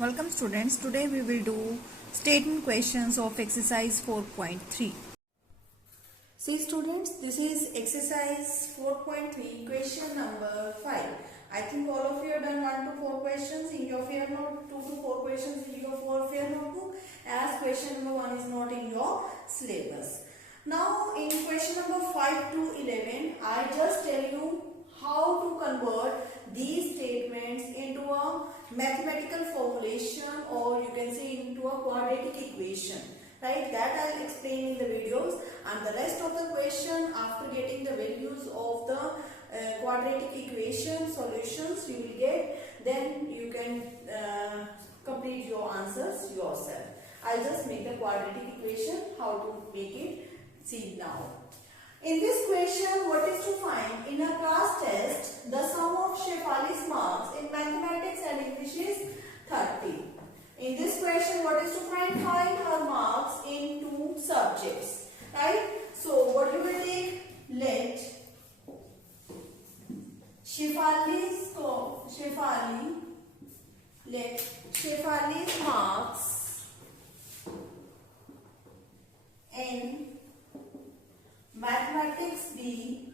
Welcome students, today we will do statement questions of exercise 4.3. See students, this is exercise 4.3 question number 5. I think all of you have done 1 to 4 questions in your fair note, 2 to 4 questions in your fair notebook, as question number 1 is not in your syllabus. Now in question number 5 to 11, I just tell you how to convert these statements into a mathematical formulation, or you can say into a quadratic equation, right? That I'll explain in the videos, and the rest of the question, after getting the values of the quadratic equation solutions you will get, then you can complete your answers yourself. I'll just make the quadratic equation, how to make it, see now. In this question, what is to find? In a class test, the sum of Shefali's marks in mathematics and English is 30. In this question, what is to find? Find her marks in 2 subjects, right? So, what you will take? Let Shefali's marks in mathematics be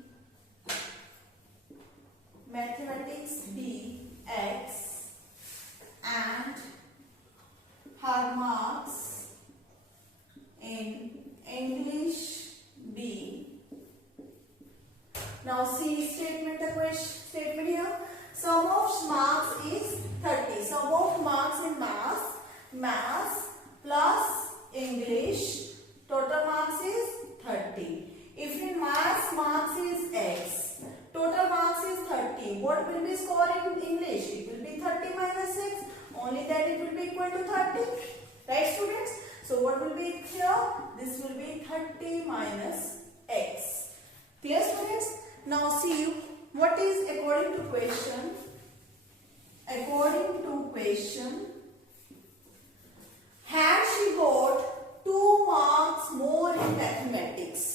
X and her marks in English be. Now see statement, the question statement here. Sum of marks is 30. Sum of marks in maths plus English, total marks is 30. If in maths marks is X, total marks is 30. What will be score in English? It will be 30 minus 6. Only that it will be equal to 30. Right students? So what will be here? This will be 30 minus X. Clear students? Now see what is according to question. According to question, had she got 2 marks more in mathematics?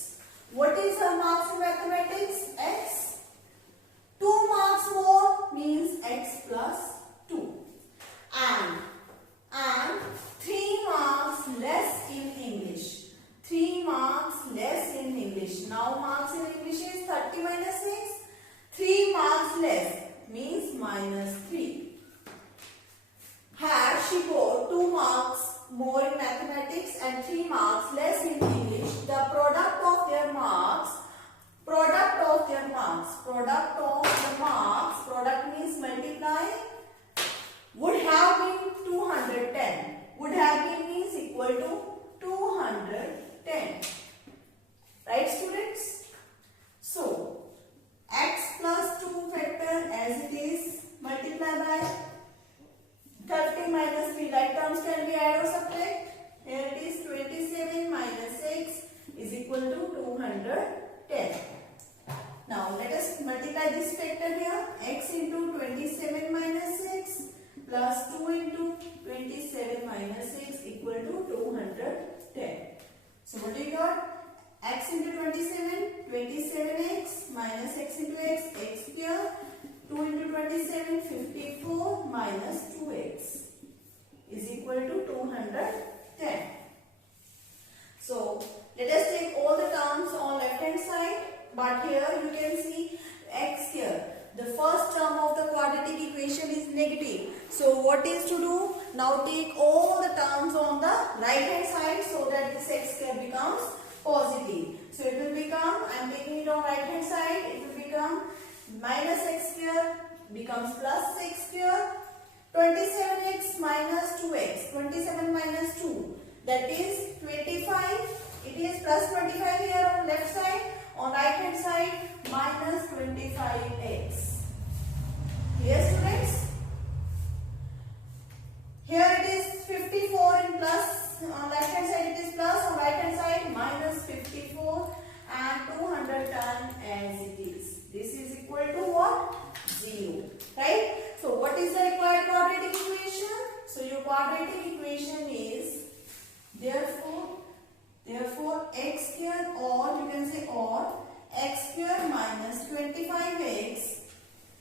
What is her marks in mathematics? X. 2 marks more means X plus 2. And 3 marks less in English. 3 marks less in English. Now marks in English is 30 minus 6. 3 marks less means minus 3. Had she got 2 marks more in mathematics and 3 marks less in English, the product of their marks, product means multiply, would have been 210. Would have been means equal to 210. Right students? So, X plus 2 factor as it is, multiply by 30 minus 3, like terms can be add or subtract. Here it is 27 minus 6 is equal to 210. Now let us multiply this factor here. X into 27 minus 6 plus 2 into 27 minus 6 equal to 210. So what do you got? X into 27, 27x minus x into x, x square. 2 into 27, 54 minus 2x is equal to 210. So, let us take all the terms on left hand side, but here you can see x here. The first term of the quadratic equation is negative. So, what is to do? Now take all the terms on the right hand side so that this x square becomes positive. So, it will become, I am taking it on right hand side, it will become minus x square becomes plus 6 square. 27x minus 2x. 27 minus 2. That is 25. It is plus 25 here on left side. On right hand side minus 25x. Yes students? Here it is 54 in plus. On left hand side it is plus. On right hand side minus 54. And 210 as it is. This is equal to what? 0. Right? So, what is the required quadratic equation? So, your quadratic equation is therefore x square, or you can say or x square minus 25x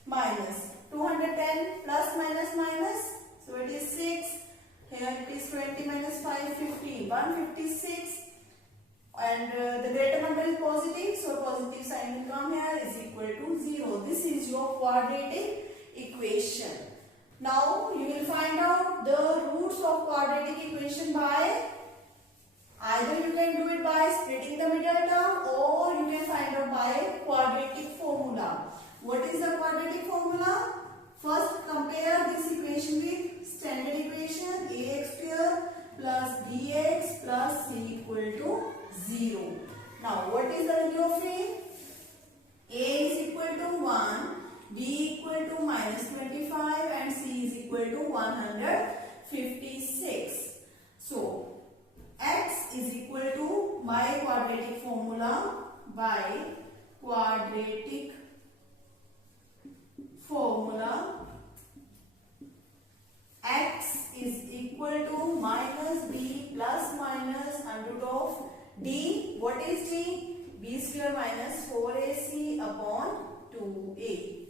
minus 210 plus minus minus. So, it is 6 50, 156, and the greater number is positive, so positive sign will come here, is equal to 0. This is your quadratic equation. Now you will find out the roots of quadratic equation by either you can do it by splitting the middle term, or you can find out by quadratic formula. What is the quadratic formula? First compare this equation with standard equation, ax square plus bx plus c equal to 0. Now what is the value of a? A is equal to 1, b equal to minus 25 and c is equal to 156. So x is equal to, by quadratic formula, x is equal to minus b plus minus under root of d. What is d? b square minus 4ac upon 2a.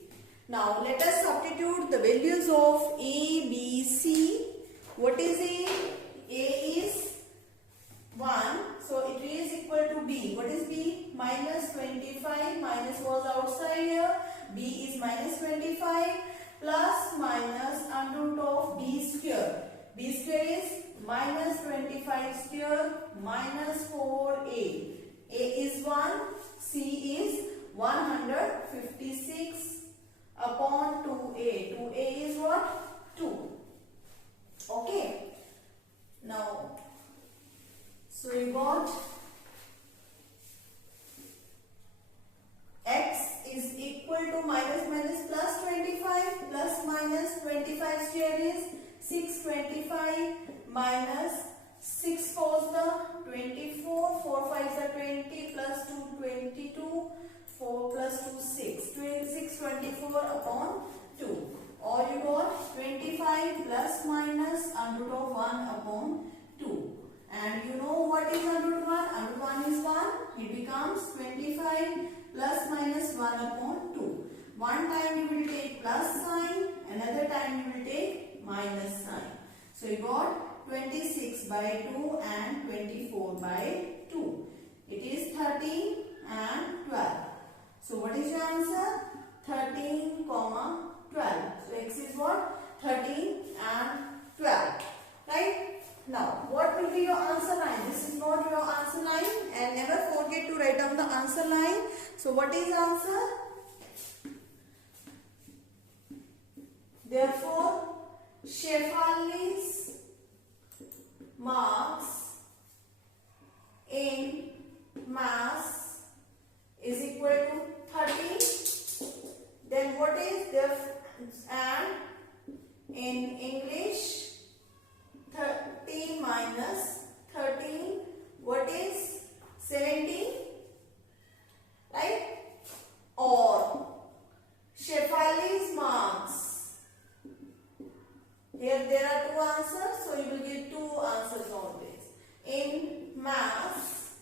Now let us substitute the values of a, b, c. What is a? A is 1, so it is equal to b. What is b? Minus 25, minus was outside here. b is minus 25 plus minus under root of b square. b square is minus 25 square minus 4a. A is 1, c is 156 upon 2a. 2a is what? 2. Okay. Now, so you got x is equal to minus plus 25 plus minus 25 square is 625 minus 6 4s the 24, 4 5s are 20 plus 2 22, 4 plus 2 6, 624 upon 2. Or you got 25 plus minus under root of 1 upon 2. And you know what is under root 1? Under root 1 is 1. It becomes 25 plus minus 1 upon 2. One time you will take plus sign, another time you will take minus sign. So you got 26 by 2 and 24 by 2. It is 13 and 12. So what is your answer? 13, 12. So x is what? 13 and 12. Right? Now, what will be your answer line? This is not your answer line, and never forget to write down the answer line. So, what is answer? Therefore, Shefali's marks in maths is equal to 30. Then what is the, and in English 30 minus 13, what is 17, right? Or Shefali's marks. Here there are two answers, so you will get two answers always. In maths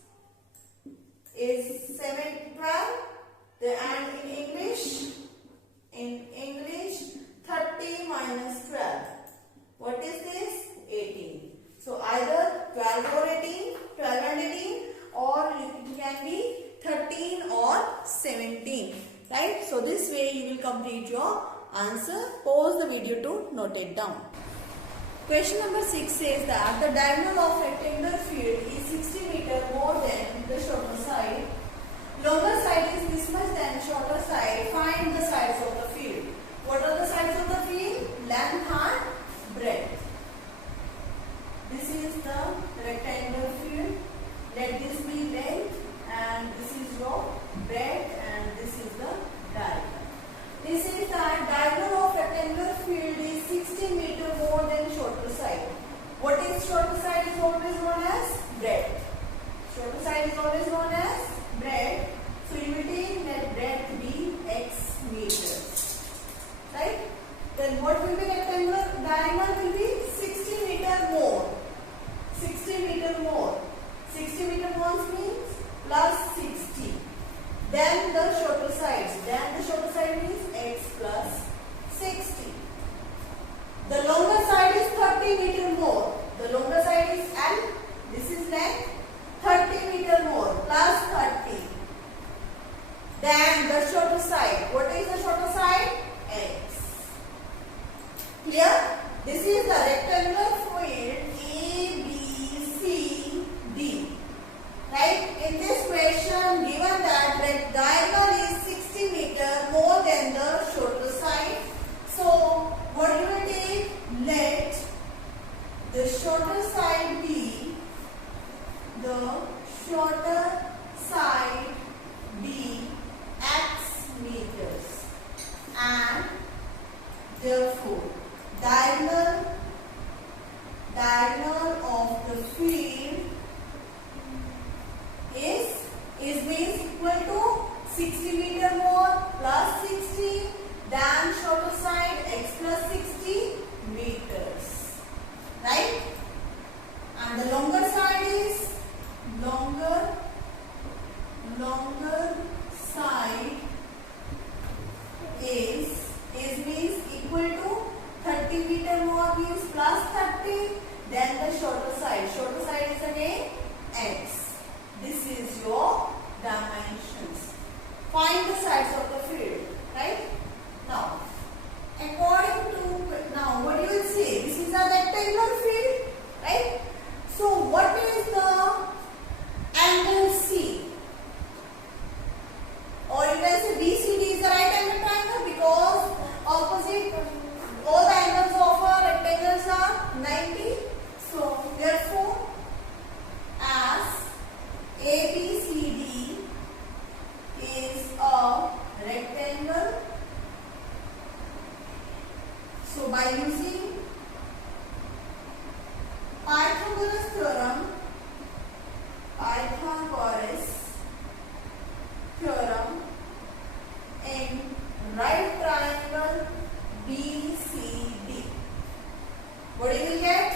is 12, and in English 30 minus 12. What is this? 18. So either 12 or 18, 12 and 18, or it can be 13 or 17. Right? So this way you will complete your answer. Pause the video to note it down. Question number 6 says that the diagonal of rectangular field is 60 meter more than the shorter side. Longer side is this much than shorter side. Find the sides of the field. What are the sides of the field? Length and breadth. This is the rectangular field. Let this be length, and this is your breadth, and this is the diagonal. This is that diagonal of rectangular field is 60 meter more than shorter side. What is shorter side is always known as breadth. Shorter side is always known as breadth. So you will take that breadth be x meters. Right? Then what will be rectangular? Diagonal will be 60 meter more. 60 meter more. 60 meter more means plus 60. Then the shorter sides. Then the shorter side means x plus 60. The longer side is 30 meter more. The longer side is L This is the rectangular field A, B, C, D. Right? In this question, given that the diagonal is 60 meter more than the shorter side. So, what you will take? Let the shorter side be x meters, and therefore diagonal of the field is means equal to 60 meter more plus 60 than shorter side x plus 60 meters, right? And the longer side is longer side is means equal to 30 meter more means plus 30 then the shorter side. Shorter side is again x. This is your dimensions. Find the sides of the field, right? Now, according to now what you will say, this is a rectangular field, right? So what is the angle C? Or you can say BCD is the right angle triangle because opposite all the angles of our rectangles are 90. So therefore, as ABCD is a rectangle, so by using Pythagoras theorem in right triangle BCD, what you will get?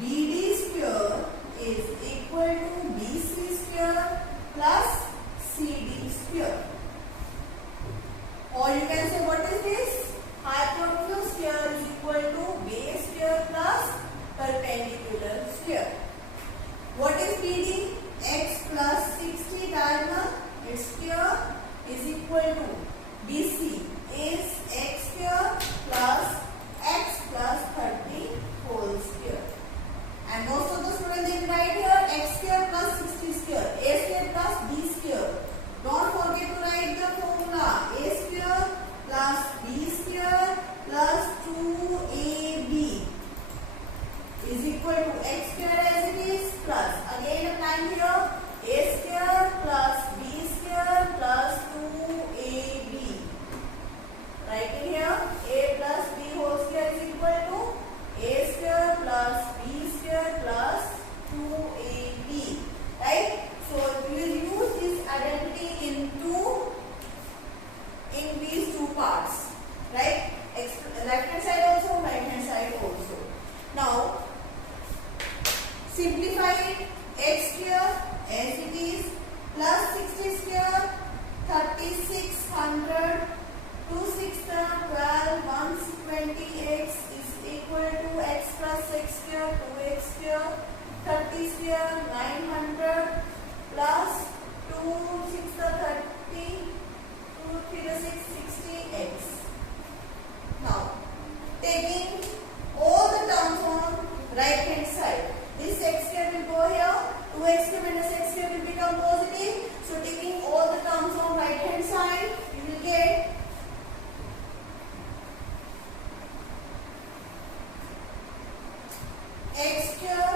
BD square is equal to BC square plus CD square. Or you can say what is this? Hypotenuse square is equal to base square plus perpendicular square. What is BD? X plus 60 diagonal, its square is equal to BC is x square plus x plus 30 whole square. And most of the students they write here x square plus 60 square, a square plus b square. Don't forget to write the formula a square plus b square plus 2ab is equal to x square as it is plus again applying here a square plus b square plus 2ab. Writing here a plus b whole square is equal to a square plus b square plus 2ab. Right? So we will use this identity in these two parts. Right? Left hand side also, right hand side also. Now simplify it. X square as it is plus 60 square 3600 2 6 12 120x is equal to x plus x square 2x square 30 square 900 plus 2 6 30 2 3 6 60x. Now taking all the terms on right hand side, this x square will go here, 2x square minus x square will become positive. So taking all the terms on right hand side, you will get x square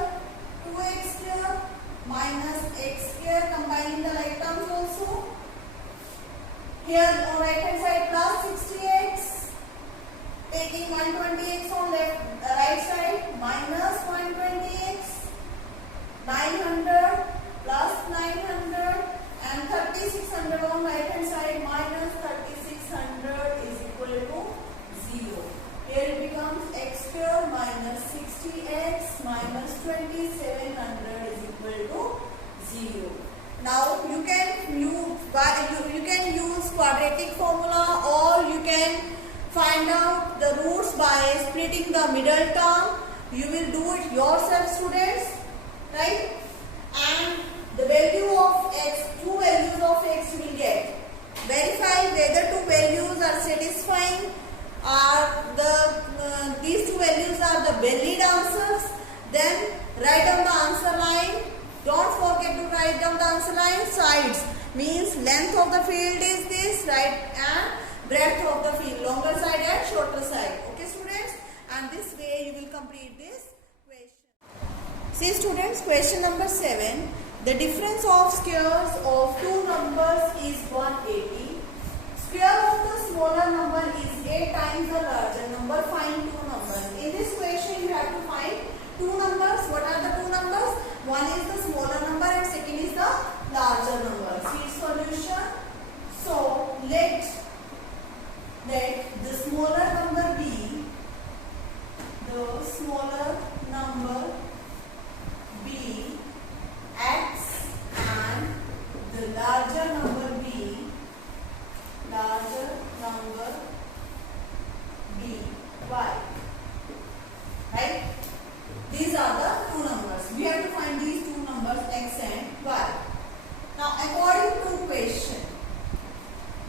2x square minus x square, combining the like terms also. Here on right hand side plus 60x, taking 120x on right side minus 120x, 900 plus 900 and 3600 on right hand side minus 3600 is equal to 0. Here it becomes x square minus 60x minus 2700 is equal to 0. Now you can use quadratic formula, or you can find out the roots by splitting the middle term. You will do it yourself, students, right? And the value of x, two values of x you will get. Verify whether two values are satisfying are these two values are the valid answers, then write down the answer line. Don't forget to write down the answer line. Sides means length of the field is this, right, and breadth of the field, longer side and shorter side. Okay students, and this way you will complete this question. See students, question number 7. The difference of squares of two numbers is 180. Square of the smaller number is 8 times the larger number. Find two numbers. In this question you have to find two numbers. What are the two numbers? One is the smaller number and second is the larger number. See solution. So let the smaller number be x and the larger number be y. Right? These are the two numbers. We have to find these two numbers x and y. Now according to question,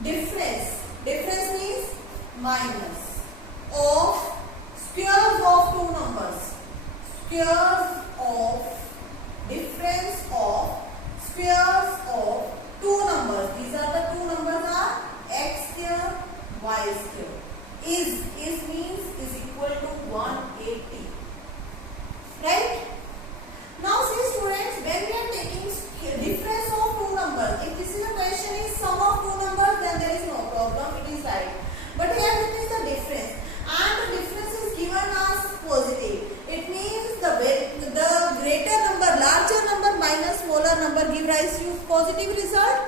difference means minus of squares of two numbers. Squares of difference of squares of two numbers. These are the two numbers are x square, y square. Is means is equal to 180. Right? Now see students, when we are taking difference of two numbers, if this is a question is sum of two numbers, then there is no problem, it is right. But here it is the difference, and the difference is given as positive. It means the greater number, larger number minus smaller number give rise to positive result.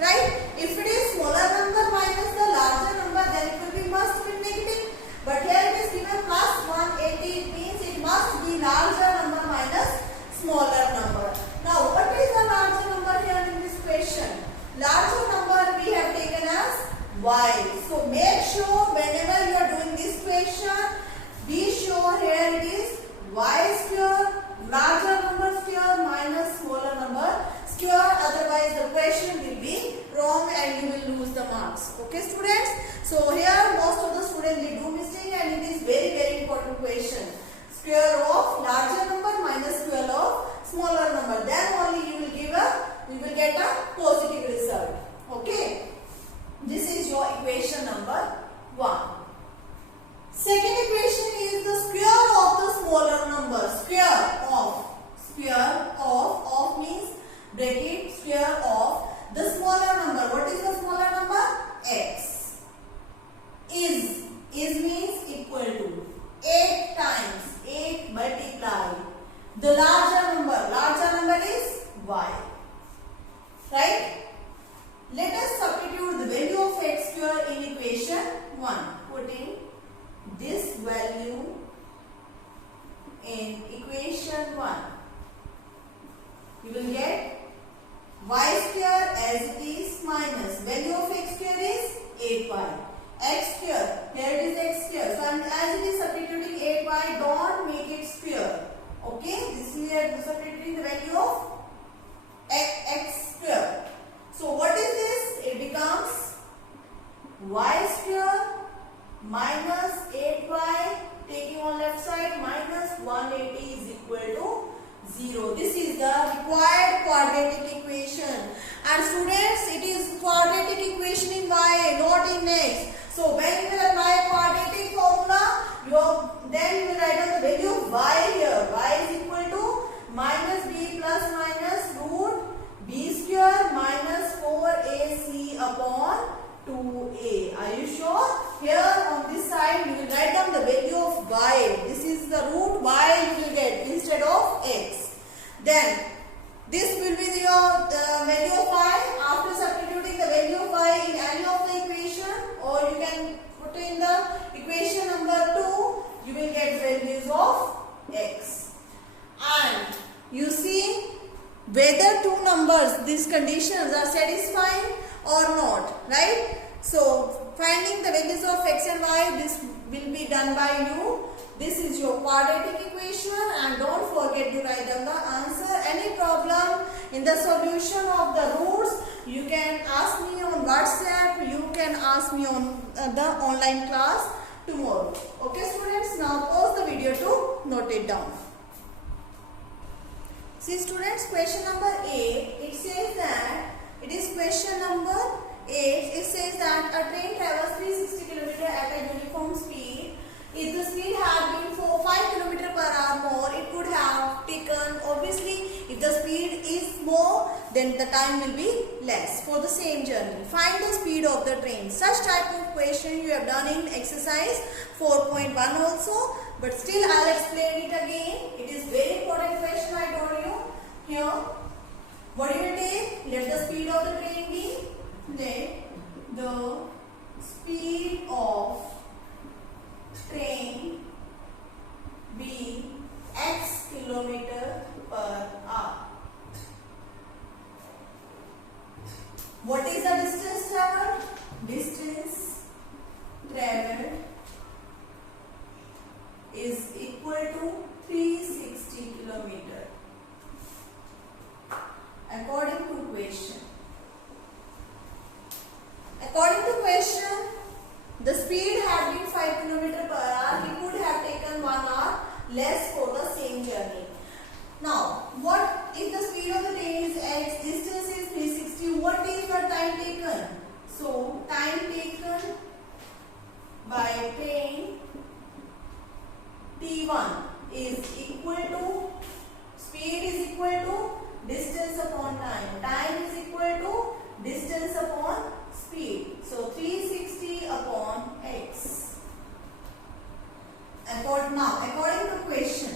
Right? If it is smaller number minus the larger number, then it will be must be negative. But here it is given plus 180. It means it must be larger number minus smaller number. Now, what is the larger number here in this question? Larger number we have taken as y. So make sure whenever you are doing this question, be sure here it is y square, larger number square minus smaller number square. Otherwise the question will be wrong and you will lose the marks. Okay students? So here most of the students they do mistake, and it is very important question. Square of larger number minus square of smaller number. Then only you will get a positive result. Okay? This is your equation number 1. Second equation is the square of the smaller number. Square of means bracket, square of the smaller number. What is the smaller number? X. Is means equal to 8 times 8 multiply the larger number is y. Right? Let us substitute the value of x square in equation 1. Putting this value in equation 1, you will get y square as it is minus value of x square is 8y. X square, here it is x square. So as it is substituting 8y, don't make it square. Okay, this we are substituting the value of x square. So what is this? It becomes y square minus 8y, taking on left side, minus 180 is equal to 0. This is the required quadratic equation. And students, it is quadratic equation in y, not in x. So when you will apply quadratic formula, then you will write down the value of y here. Y is equal to minus b plus minus root b square minus 4ac upon 2a. Are you sure? Here on this side you will write down the value of y. This is the root y you will get instead of x. Then this will be your value of y. After substituting the value of y in any of the equation, or you can put in the equation number 2, you will get values of x. And you see whether two numbers, these conditions are satisfying or not, right? So finding the values of x and y, this will be done by you. This is your quadratic equation, and don't forget to write down the answer. Any problem in the solution of the roots, you can ask me on WhatsApp, you can ask me on the online class. tomorrow. Okay students, now pause the video to note it down. See students, question number 8, it says that, it is question number 8, it says that a train travels 360 km at a uniform speed. If the speed had been 5 km per hour more, it could have taken, obviously, if the speed is more, then the time will be less for the same journey. Find the speed of the train. Such type of question you have done in exercise 4.1 also, but still I'll explain it again. It is very important question I told you. Here, what you will take? Let the speed of the train be, let the speed of train be x kilometer per hour. What is the distance traveled? Distance traveled is equal to 360 kilometer. According to question. According to question, the speed had been 5 km per hour. It would have taken 1 hour less for the same journey. Now, what if the speed of the train is x, distance is 360, what is the time taken? So, time taken by train T1 is equal to, speed is equal to distance upon time. Time is equal to distance upon speed. So, 360 upon x. According to question,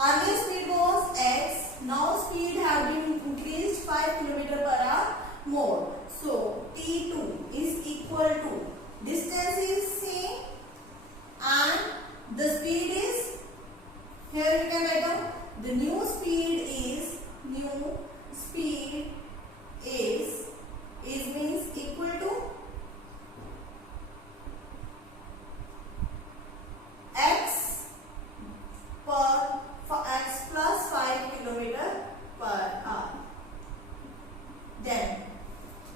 earlier speed was x, now speed has been increased 5 km per hour more. So, T2 is equal to, distance is same and the speed is, here you can write down, the new speed is means equal to x plus 5 km per hour. Then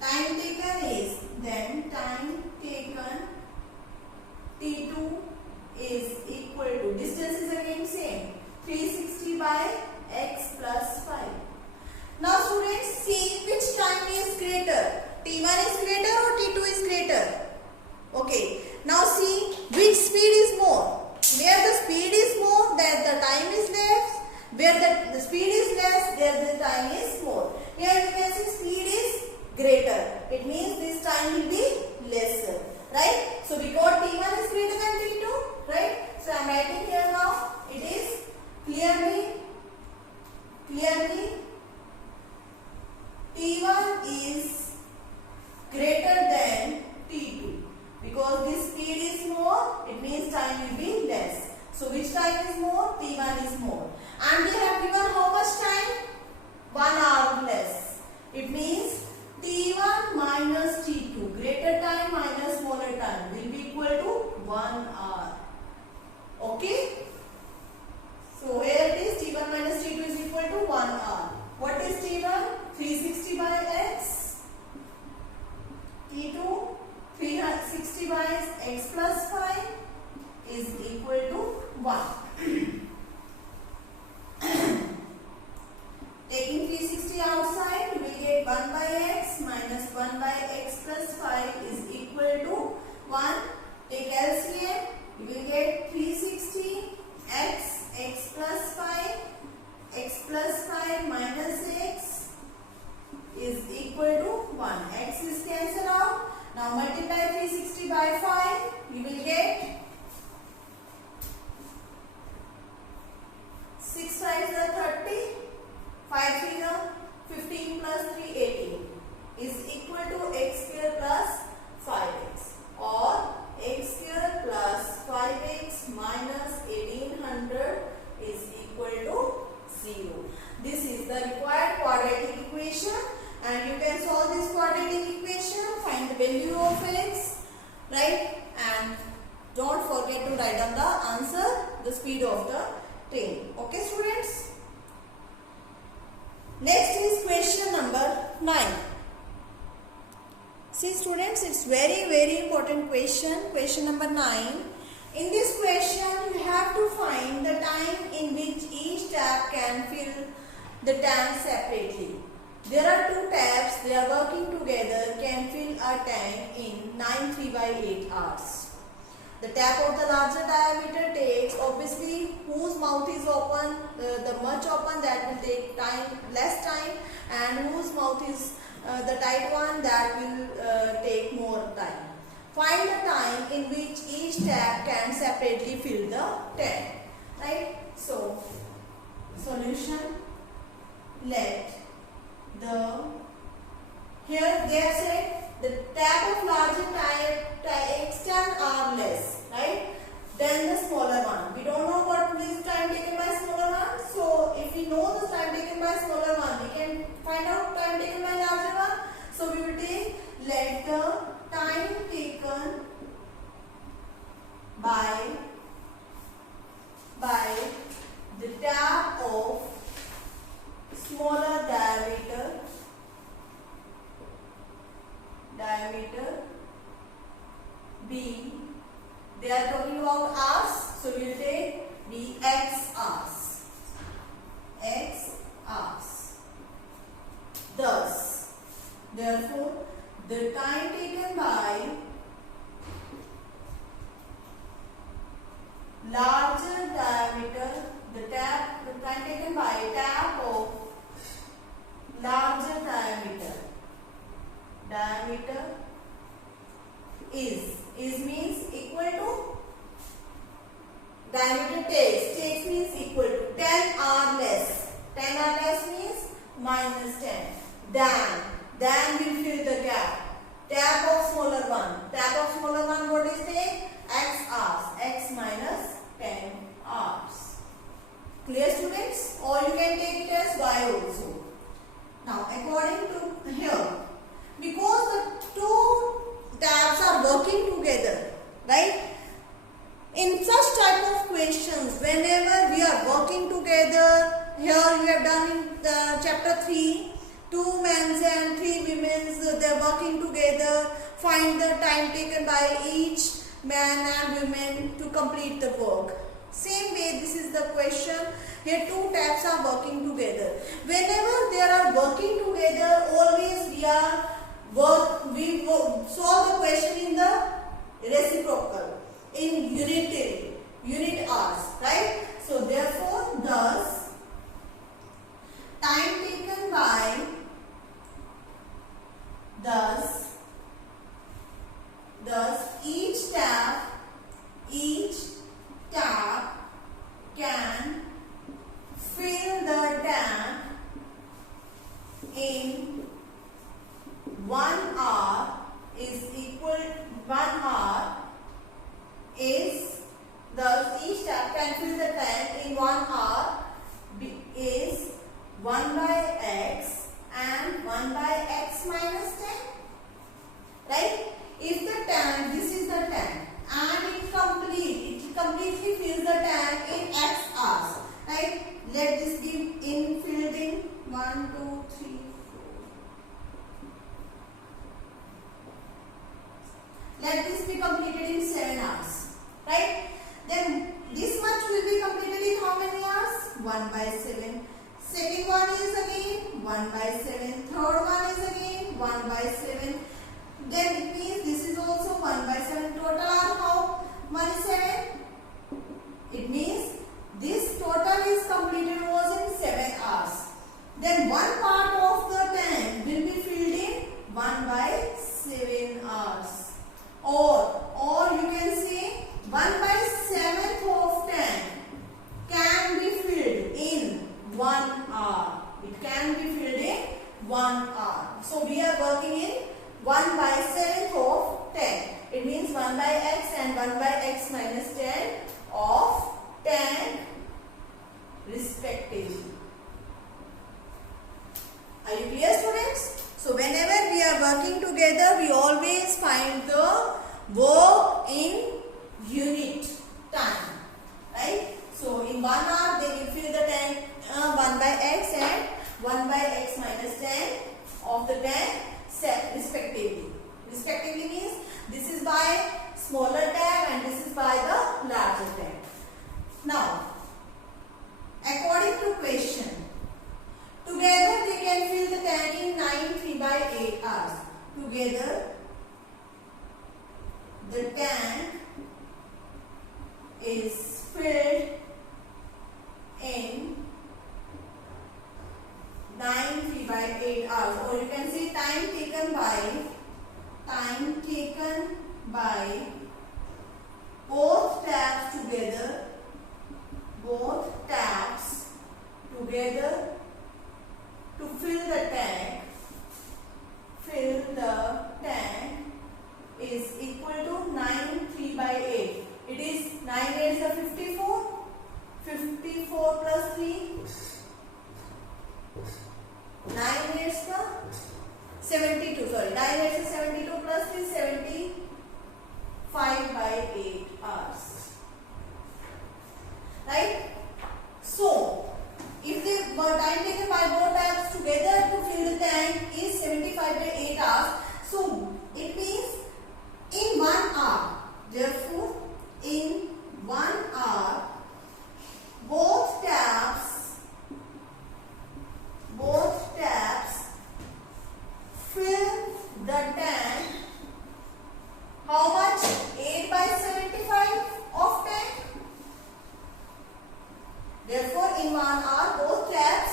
time taken T2 is equal to, distance is again same, 360 by x plus 5. Now students, see which time is greater, T1 is greater or T2 is greater. Okay, now see which speed is more. Where the speed is more, there the time is less. Where the speed is less, there the time is more. Here you can see speed is greater. It means this time will be lesser. Right? So because T1 is greater than T2. Right? So I am writing here now. It is clearly T1 is greater than T2. Because this speed is more, it means time will be less. So which time is more? T1 is more. And they have given how much time? 1 hour less. It means T1 minus T2, greater time minus smaller time, will be equal to 1 hour. Okay? So here it is, T1 minus T2 is equal to 1 hour. What is T1? 360 by x. T2, 360 by x plus 5 is equal to 1. Taking 360 outside, you will get 1 by x minus 1 by x plus 5 is equal to 1. Take LCM, you will get 360 x plus 5 minus x is equal to 1. X is cancelled out. Now multiply 360 by 5, you will get 6 5 is 30, 5 3 is 15 plus 3 18 is equal to x square plus 5x, or x square plus 5x minus 1800 is equal to 0. This is the required quadratic equation, and you can solve this quadratic equation, find the value of x, right? And don't forget to write down the answer, the speed of the train. Okay students? Next is question number 9. See students, it's very important question. Question number 9. In this question, you have to find the time in which each tap can fill the tank separately. There are two taps, they are working together, can fill a tank in 9 3/8 hours. The tap of the larger diameter takes, obviously, whose mouth is open, the much open, that will take less time, and whose mouth is the tight one, that will take more time. Find the time in which each tap can separately fill the tank. Right? So, solution, let here they have said the tap of larger extent are less, right, than the smaller one. We don't know what is time taken by smaller one. So if we know the time taken by smaller one, we can find out time taken by larger one. So we will take let the time taken by the tap of smaller diameter B. They are talking about hours, so we will take the x hours. Thus, therefore, the time taken by larger diameter, the time taken by tap of larger diameter is means equal to diameter takes means equal to 10 or less. 10 or less means minus 10. Then we fill the gap. Tap of smaller one, what is it? X hours. X minus 10 hours. Clear students? Or you can take it as Y also. Now according to here, because the two taps are working together, right? In such type of questions, whenever we are working together, here we have done in the chapter 3, 2 men and 3 women, they are working together. Find the time taken by each man and woman to complete the work. Same way, this is the question. Here two taps are working together. Whenever they are working together, always we solve the question in the reciprocal, in unit hours, right? So therefore, thus time taken by each tap can fill the tank in 1 hour is equal 1 hour is thus each tap can fill the tank in 1 hour is 1 by x and 1 by x minus 10, right? If the tank, this is the tank and it completely fills the tank in x hours, right? Let this be filled in 1, 2, 3, 4. Let this be completed in 7 hours, right? Then this much will be completed in how many hours? 1 by 7. Second one is again 1 by 7. Third one is again 1 by 7. Then it means this is also 1 by 7. Total are how many 7? It means this total is completed was in 7 hours. Then one part of the tank will be filled in 1 by 7 hours. Or you can say 1 by 7th of tank can be filled in 1 hour. It can be filled in 1 hour. So we are working in 1 by 7th of 10. It means 1 by x and 1 by x minus 10 of 10 respectively. Are you clear, students? So whenever we are working together, we always find the work in unit time, right? So in 1 hour they will fill the tank 1 by x and 1 by x minus 10 of the tank respectively. smaller tab and this is by the larger tab. Now, according to question, together they can fill the tank in 9 3/8 hours. Together, the tank is filled in 9 3/8 hours, or you can say time taken by both tabs together to fill the tank is equal to 9 3/8. It is 9 8s are 54 plus 3, 9 8s are 72, 9 8s are 72 plus 3, 75/8 hours. Right? So, if the time taken by both tabs together to fill the tank is 75/8 hours, so it means in 1 hour. Therefore, in 1 hour, both tabs fill the tank. How much? 8/75 of tank. Therefore, in 1 hour, both tabs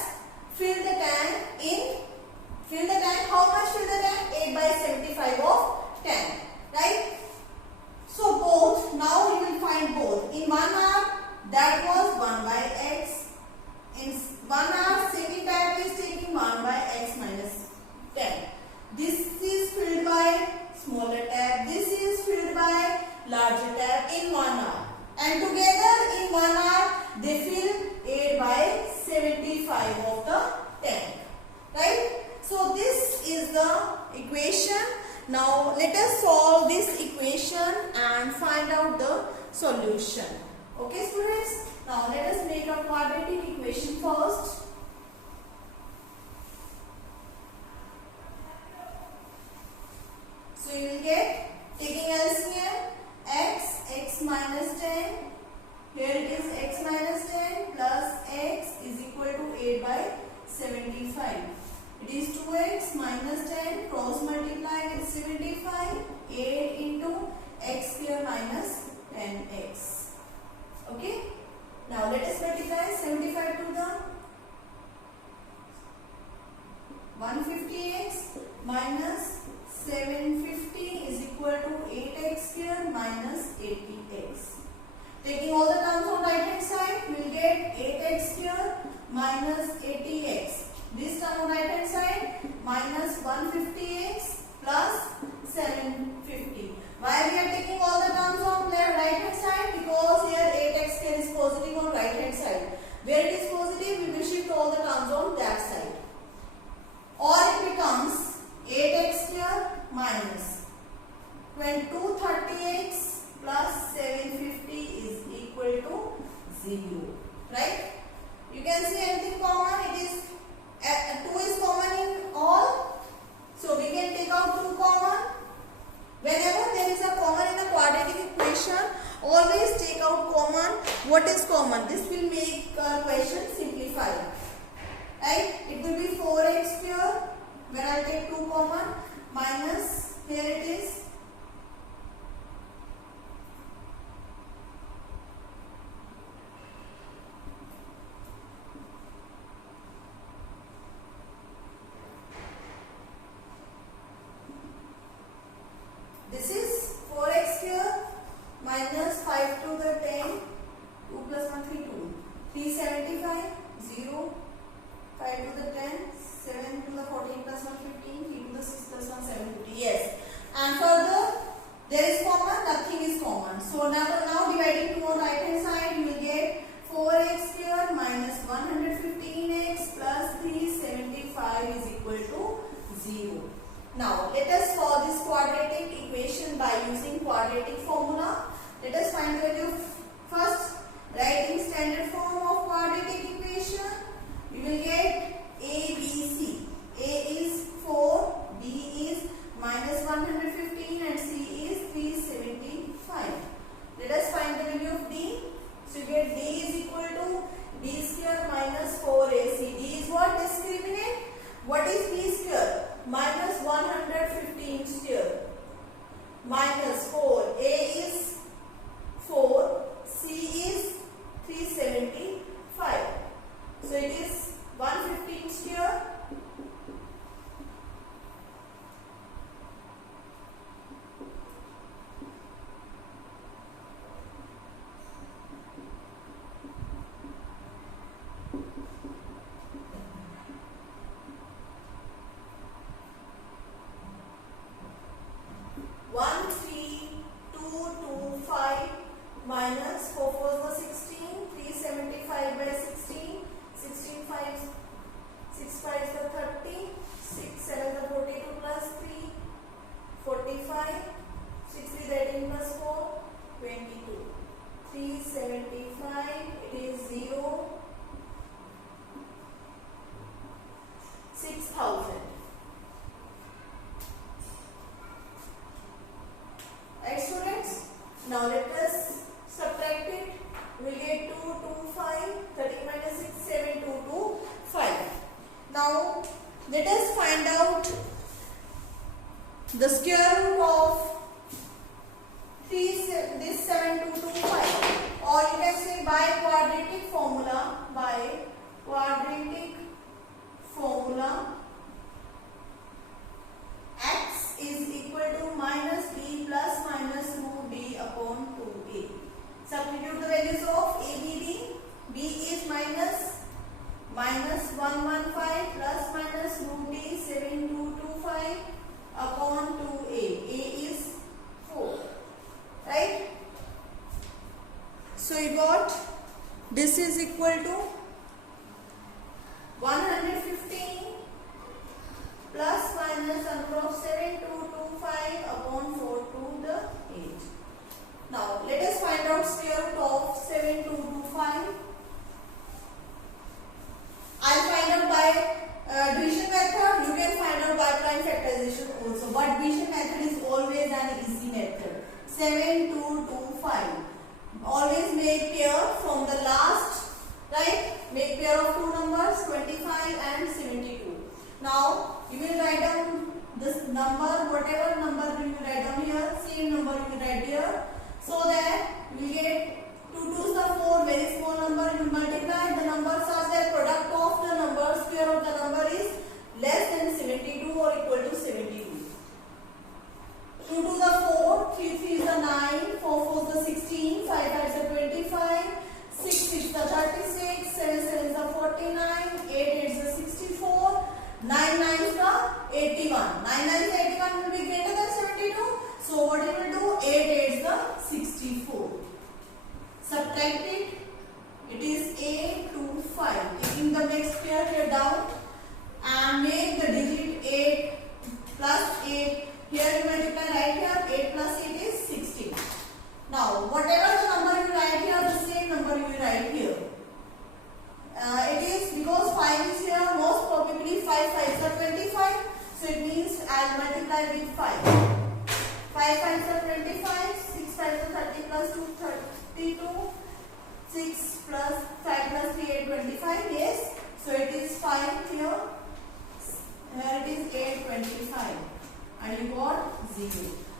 fill the tank. How much fill the tank? 8/75 of tank. Right? So both. Now we will find both. In 1 hour, that was 1/x. In 1 hour, second tab is taking 1/x minus 10. This is filled by smaller tab. This is filled by larger tab in 1 hour. And together in 1 hour, they fill 8/75 of the tank. Right? So this is the equation. Now let us solve this equation and find out the solution. Okay, students? Now let us make a quadratic equation first. So you will get, taking LCM, x minus 10. Here it is x minus 10 plus x is equal to 8/75. It is 2x minus 10 cross multiply with 75. 8 into x square minus 10x. Okay. Now let us multiply 75 to the 150x minus 750 is equal to 8x square minus 80x. Taking all the terms on right hand side, we will get 8x square minus 80x. This term on right hand side minus 150x plus 750. Why we are taking all the terms on right hand side? Because here 8x square is positive on right hand side. Where it is positive, we will shift all the terms on that side. Or it becomes 8x square minus 230x plus 750 is equal to 0. Right? You can see anything common. It is 2 is common in all. So we can take out 2 common. Whenever there is a common in a quadratic equation, always take out common. What is common? This will make question simplified. Right? It will be 4x square when I take 2 common minus, here it is, this is 4x square minus 5 to the 10, 2 plus 1 3, 2, 375, 0, 5 to the 10, 7 to the 14 plus 1 15, 3 to the 6 plus 1 750. Yes. And further, there is common, nothing is common. So now dividing 2 on right hand side, you will get 4x square minus 115x plus 375 is equal to 0. Now let us solve this quadratic equation by using quadratic formula. Let us find the value first. Writing standard form of quadratic equation, we will get a, b, c. A is 4, b is minus 115 and c is 375. 13,225 minus 4 4 is 16, 375 by 16, 16 5, 6 5 is 30, 6 7 is 42 plus 3, 45, 6 is 18 plus 4, 22. 375, it is 0, 6,000. Right, students? Now let us subtract it. We get 225, 30 minus 6, 7,225. Now let us find out the square root of this 7,225, or you can say by quadratic formula, x is equal to minus b plus minus root b upon 2a. Substitute the values of a, b, d. B is minus 115 plus minus root b 7,225 upon 2a. A is 4. Right? So you got this is equal to 115 plus minus under of 7,225 upon 4 to the 8. Now let us find out square root of 7,225. I'll find out by division method. You can find out by prime factorization also. But division method is always an easy method. 7,225. Always make pair from the last, right? Make pair of two numbers 25 and 72. Now you will write down this number, whatever number you write down here, same number you will write here, so that we get 2 2s the 4, very small number. You multiply the numbers such that product of the number, square of the number is less than 72 or equal to 72. 2 to the 4, 3 3 is the 9, 4 4 is the 16, 5 5 is the 25, 6 6 is the 36, 7 7 is the 49, 8 8 is the 64, 9 9 is the 81. 9 9 is 81 will be greater than 72. So what it will do? 8 8 is the 64. Subtract it. It is 8 to 5. Taking the next pair here down and make the digit 8 plus 8. Here you multiply right here. 8 plus 8 is 16. Now whatever the number you write here, the same number you write here. It is because 5 is here, most probably 5 5s are 25. So it means I'll multiply with 5. 5 5s are 25, 6 5s are 30 plus 2 32, 6 plus 5 plus 3 8 25. Yes. So it is 5 here. Here it is 8 25. And you got 0.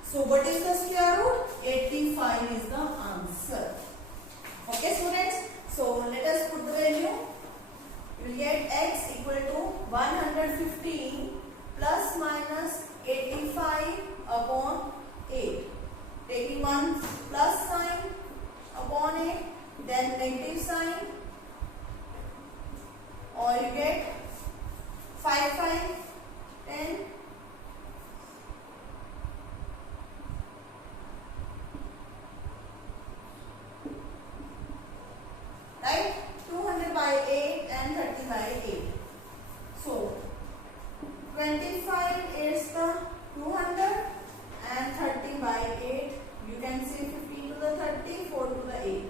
So what is the square root? 85 is the answer. Okay, students. So let us put the value. You will get x equal to 115 plus minus 85 upon 8. Taking one plus sign upon 8, then negative sign, or you get 5 5 10. Right? 200 by 8 and 30 by 8. So 25 is the 200 and 30 by 8. You can say 15 to the 30, 4 to the 8.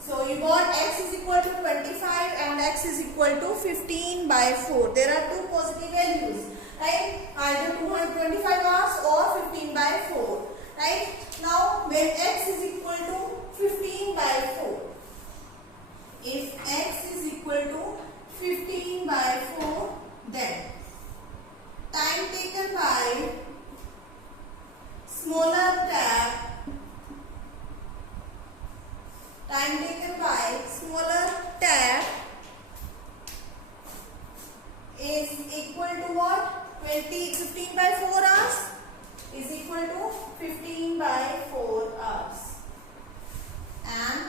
So you got x is equal to 25 and x is equal to 15 by 4. There are two positive values, right? Either 225 hours or 15 by 4. Right? Now when x is equal to 15 by 4. If x is equal to 15 by 4, then time taken by smaller tab, is equal to what? 15 by 4 hours is equal to 15 by 4 hours. And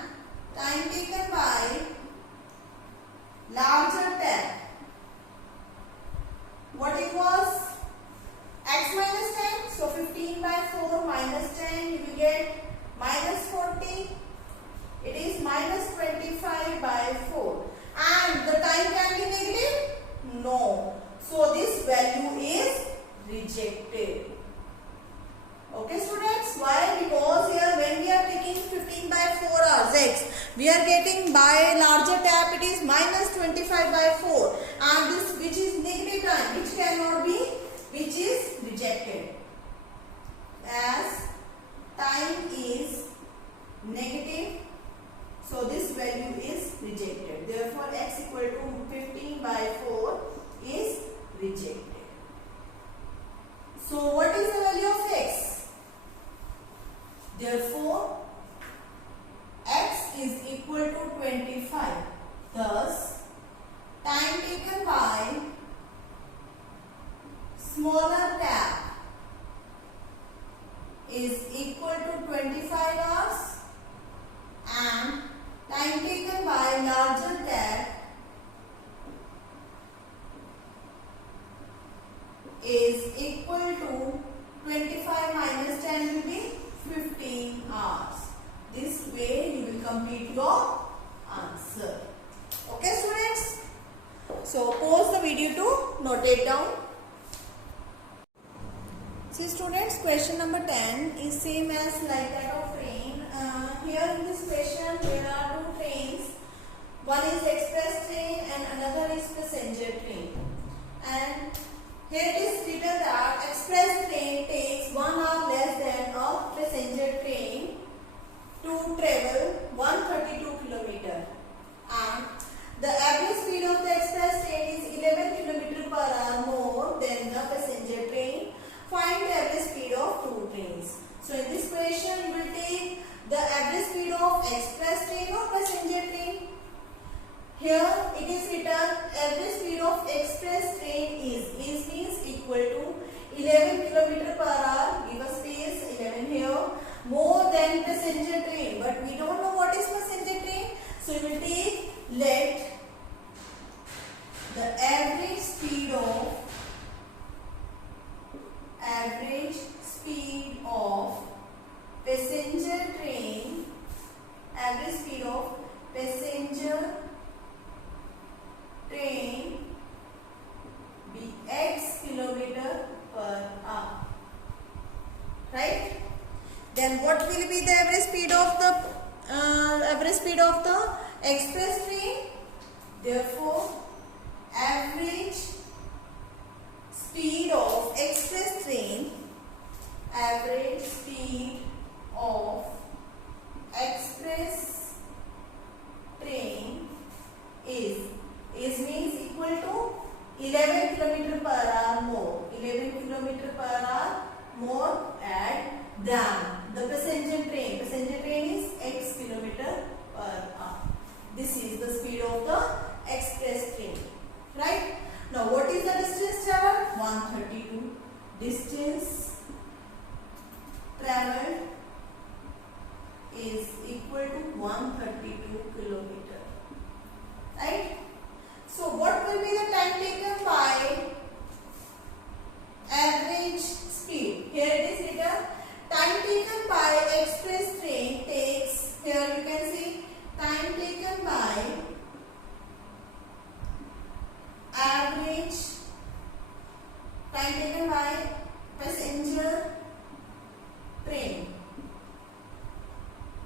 time taken by larger than what it was, x minus 10. So 15 by 4 minus 10, you will get minus 40. It is minus 25 by 4. And the time can be negative? No. So this value is rejected. Okay students, why? Because here when we are taking 15 by 4 as x, we are getting by larger tap, it is minus 25 by 4, and this which is negative time, which cannot be, which is rejected, as time is negative, so this value is rejected. Therefore x equal to 15 by 4 is rejected. So what is the value of x? Therefore, x is equal to 25. Thus, time taken by smaller tap is equal to 25 hours, and time taken by larger tap is equal to 25 minus 10 will be 15 hours. This way you will complete your answer. Okay students? So pause the video to note it down. See students, question number 10 is same as like that of train. Here in this question there are two trains. One is express train and another is passenger train. And here it is written that express train takes 1 hour less than a passenger train to travel 132 km, and the average speed of the express train is 11 km per hour more than the passenger train. Find the average speed of two trains. So in this question you will take the average speed of express train or passenger train. Here it is written average speed of express train is means equal to 11 km per hour, give us space 11 here, more than passenger train, but we don't know what is passenger train, so we will take let the average speed of passenger train, average speed of passenger train be x km per hour, right? Then what will be the average speed of the express train? Therefore, average speed of express train, average speed of express train is means equal to 11 km per hour more, 11 km per hour more than the passenger train. Passenger train is x km per hour. This is the speed of the express train, right? Now what is the distance traveled? 132. Distance traveled is equal to 132 km, right? So what will be the time taken by average speed? Here it is written time taken by express train takes, here you can see time taken by average, time taken by passenger train.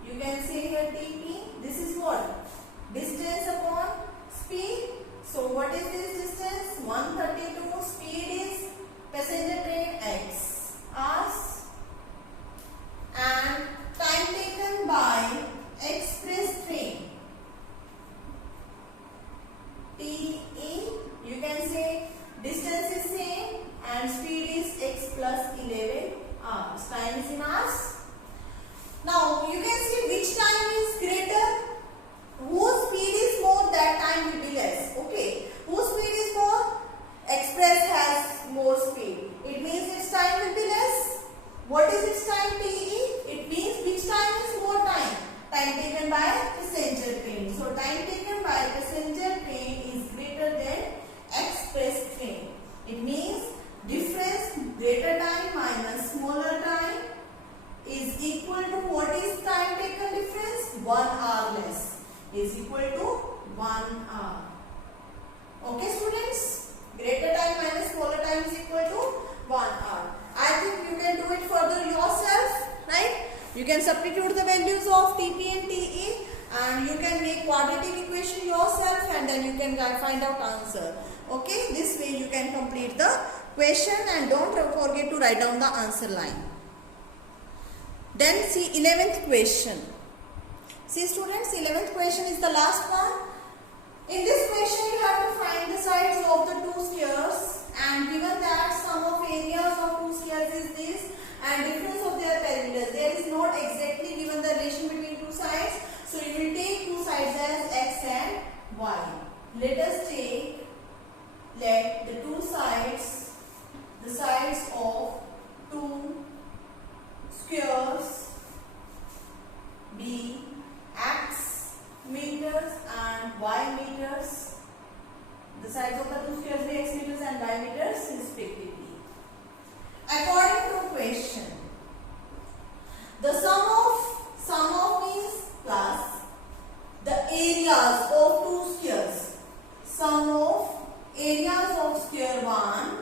You can see here TP. This is what? Distance upon speed. So what is this distance? 132. Speed is passenger train x hours, and time taken by express train TE. You can say distance is same and speed is x plus 11 hours. Time is in hours. Now you can see which time is greater. Whose speed is more, that time will be less. Okay. Whose speed is more? Express has more speed. It means its time will be less. What is its time TE? It means which time is more time? Time taken by passenger train. So time taken by passenger train is and then you can find out answer. Okay, this way you can complete the question and don't forget to write down the answer line. Then see 11th question. See students, 11th question is the last one. In this question you have to find the sides of the two spheres, and given that sum of areas of two spheres is this and difference of their perimeters. There is not exactly given the relation between two sides, so you will take two sides as x and y. Let us take, let the two sides, the sides of two squares be x meters and y meters. The sides of the two squares be x meters and y meters respectively. According to question, the sum of means plus the areas of two squares. Sum of areas of square 1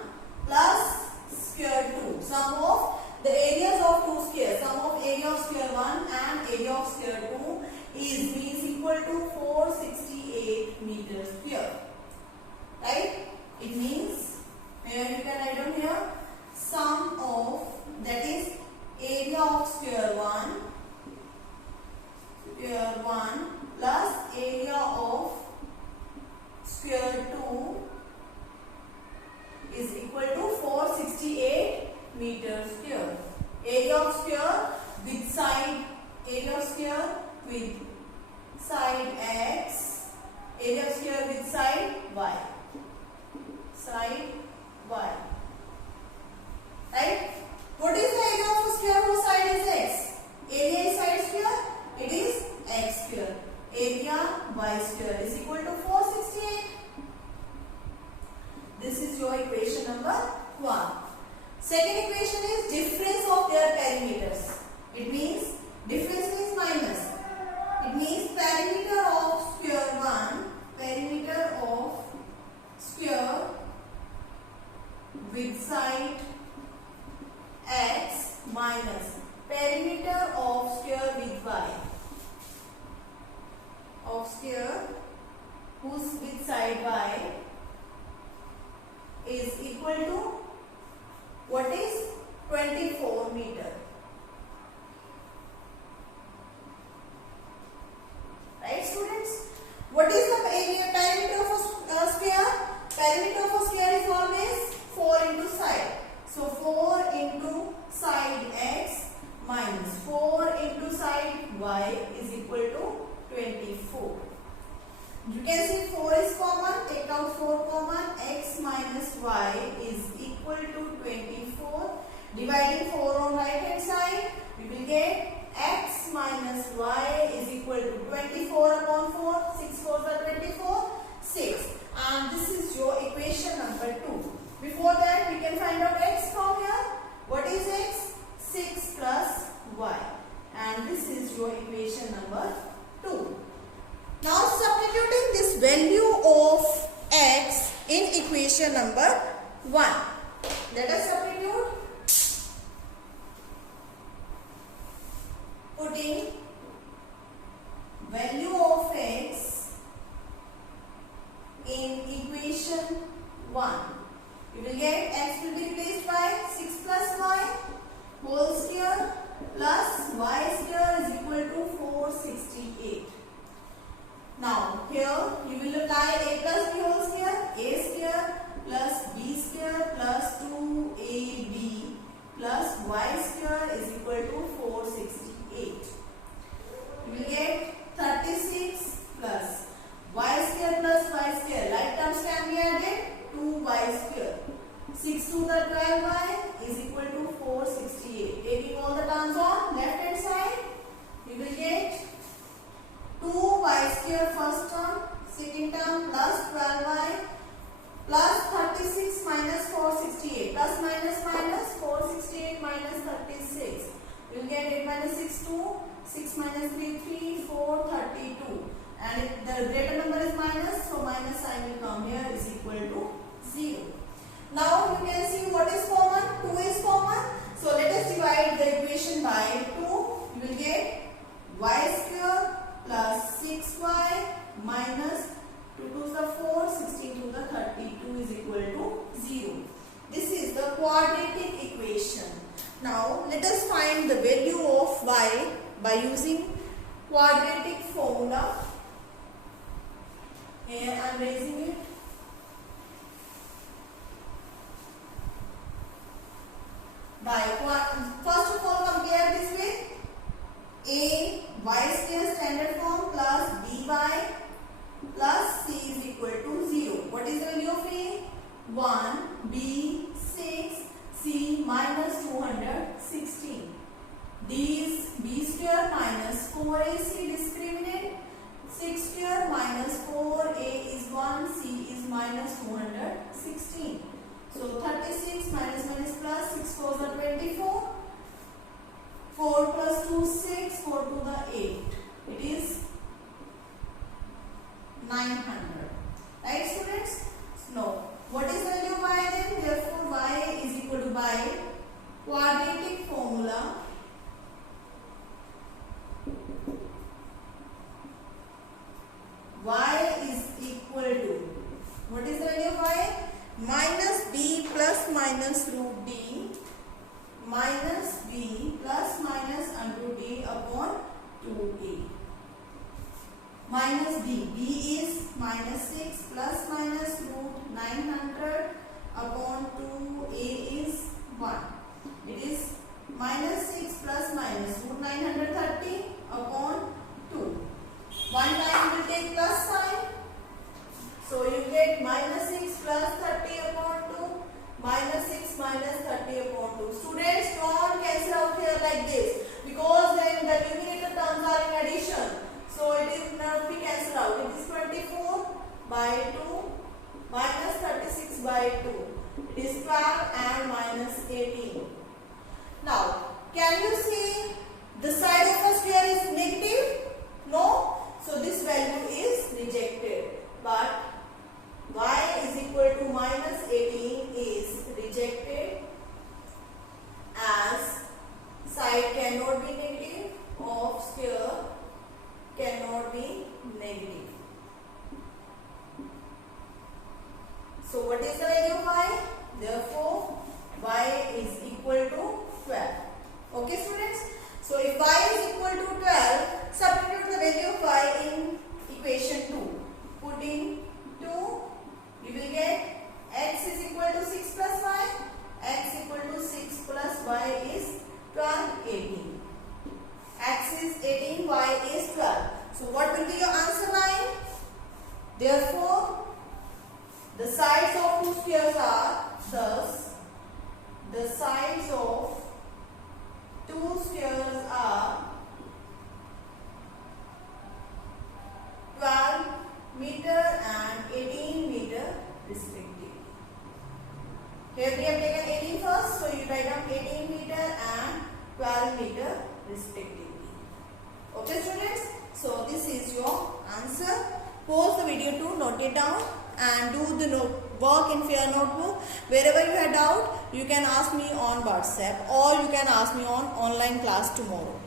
plus square 2. Sum of the areas of two squares. Sum of area of square 1 and area of square 2 is equal to 468 meters square. Right? It means, here you can write down here, sum of, that is area of square 1 plus area of square 2 is equal to 468 meters square. Area of square with side, area of square with side x, area of square with side y. Side y. Right? What is the area of a square whose side is x? Area is side square, it is x square. Area y square is equal to 468. This is your equation number 1. Second equation is difference of their perimeters. It means, difference means minus. It means perimeter of square 1, perimeter of square with side x minus perimeter of square with y. Of square whose with side y is equal to, what is 24 meter. Right students? What is the perimeter of a square? Perimeter of a square is always 4 into side. So 4 into side x minus 4 into side y is equal to 24. You can see 4 is common, take out 4 common, x minus y is equal to 24. Dividing 4 on right hand side, we will get x minus y is equal to 24 upon 4, 6 4s are 24, 6. And this is your equation number 2. Before that, we can find out x from here. What is x? 6 plus y. And this is your equation number 2. Now substituting this value of x in equation number 1. Let us substitute. Putting value of x in equation 1. You will get x will be replaced by 6 plus y whole square plus y square is equal to 468. Now here you will apply a plus b whole square, a square plus b square plus 2ab plus y square is equal to 468. You will get 36 plus y square plus y square. Like terms can be added, 2y square. 6 to the 12y is equal to 468. Taking all the terms on left hand side, you will get 2y square first term, second term plus 12y plus 36 minus 468. Plus minus minus 468 minus 36. You will get 8 minus 6 2, 6 minus 3 3, 4 32. And if the greater number is minus, so minus sign will come here is equal to 0. Now you can see what is common. 2 is common. So let us divide the equation by 2. You will get y square plus 6y minus 2 to by using quadratic formula. Here I am raising it. First of all, compare this with a y square standard form plus by plus c is equal to 0. What is the value of a? 1, b 6, c minus 216. D is b square minus 4ac discriminant. 6 square minus 4a is 1, c is minus 216. So 36 minus plus 6 4s are 24. 4 plus 2 6, 4 to the 8. It is 900. Right, students? No. What is the value of y then? Therefore, y is equal to by quadratic formula. Y is equal to, what is the value of y? Minus b plus minus root d minus b plus minus unto d upon 2a. Minus b. b is minus 6 plus minus root 900 upon 2a is 1. It is minus 6 plus minus root 930 upon 2. One time will take plus sign. So you get minus 6 plus 30 upon 2. Minus 6 minus 30 upon 2. Students, don't cancel out here like this, because then the numerator terms are in addition. So it is not be cancelled out. It is 24 by 2 minus 36 by 2. It is 12 and minus 18. Now, can you see the side of a square is negative? No. So this value is rejected. But y is equal to minus 18 is rejected, as side cannot be negative of square cannot be negative. So what is the value of y? Therefore, y is equal to 12. Okay, students? So if y is equal to 12, substitute the value of y in equation 2. Put in 2, you will get x is equal to 6 plus y. X equal to 6 plus y is 12, 18. X is 18, y is 12. So what will be your answer line? Therefore, the sides of two squares are thus. The sides of two squares are 12 meter and 18 meter respectively. Here we have taken 18 first, so you write down 18 meter and 12 meter respectively. Okay, students? So this is your answer. Pause the video to note it down and do the work in Fair Notebook. Wherever you have doubt, you can ask me on WhatsApp or you can ask me on online class tomorrow.